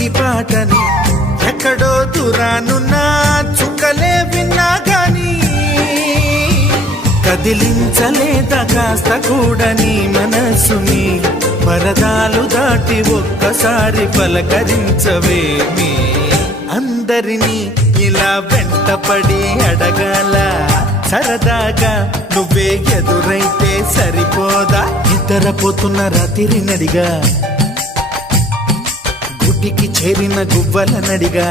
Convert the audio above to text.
తీపి పాటని ఎక్కడో దూరానున్నా చుక్కలే విన్నా గాని కదిలించలేదా కాస్త కూడా నీ మనసుని పరదాలు దాటి ఒక్కసారి పలకరించవేమి అందరినీ ఇలా వెంటపడి అడగాల సరదాగా నువ్వే ఎదురైతే సరిపోదా నిద్రపోతున్న రాత్రి నడిగా గుడ్డికి చేరిన గువ్వల నడిగా